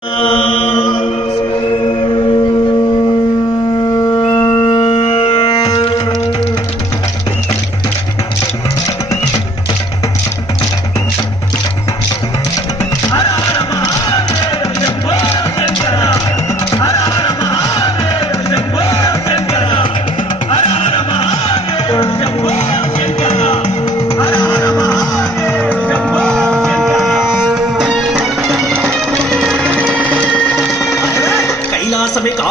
啊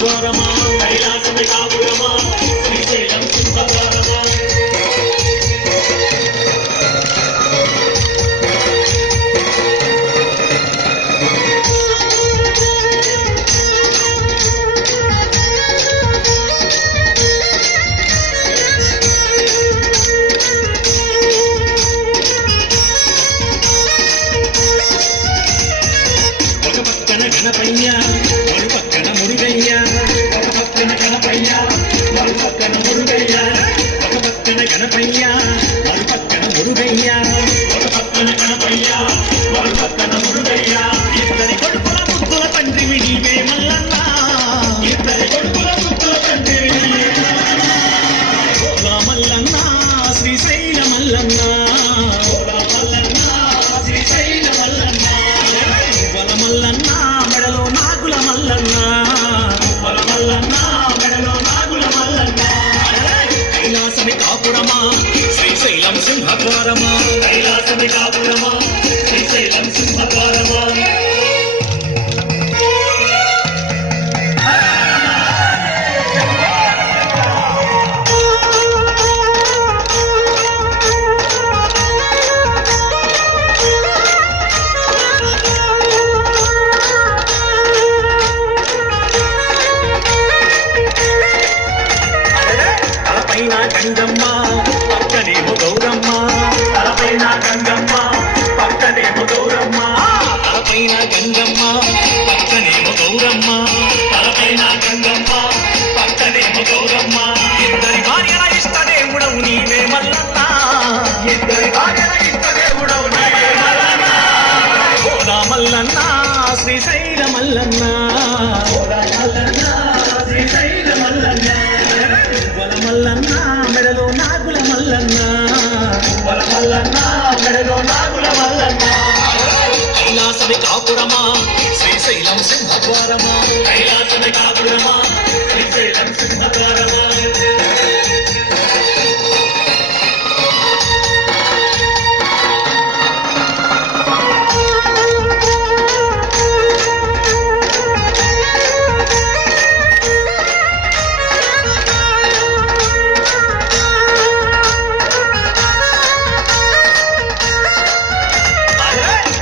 ఘోరమా? కైలాసమే కాపురమా? శ్రీశైలం సింహకారమా గణపయ్యా Janapriya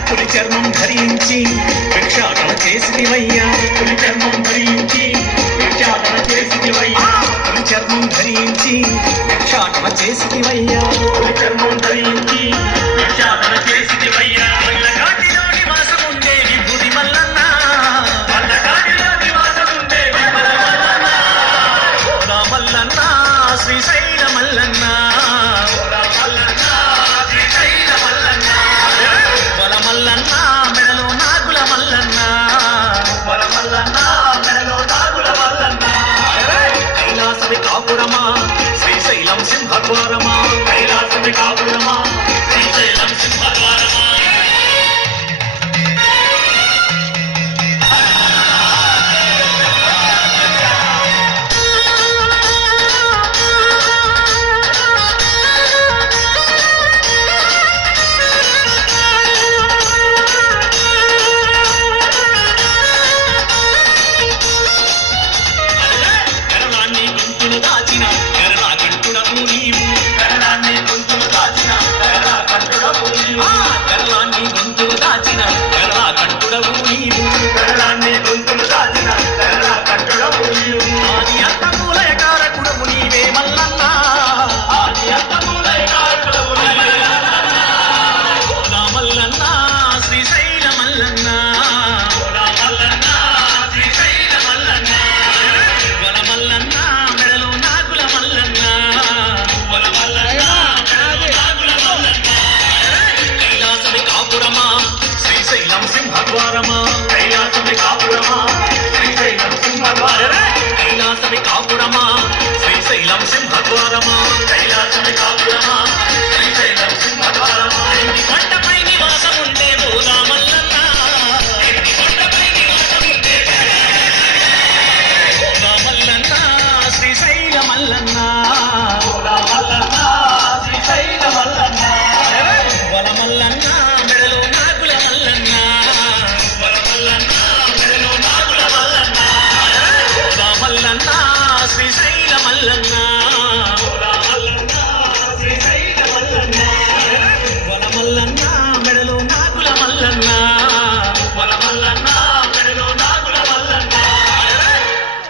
తొలి చర్మం ధరించి భిక్షాటన చేసినవయ్యా తొలి చర్మం ధరించి భిక్షాటన చేసినవయ్యా తొలి చర్మం ధరించి భిక్షాటన చేసినవయ్యా తొలి చర్మం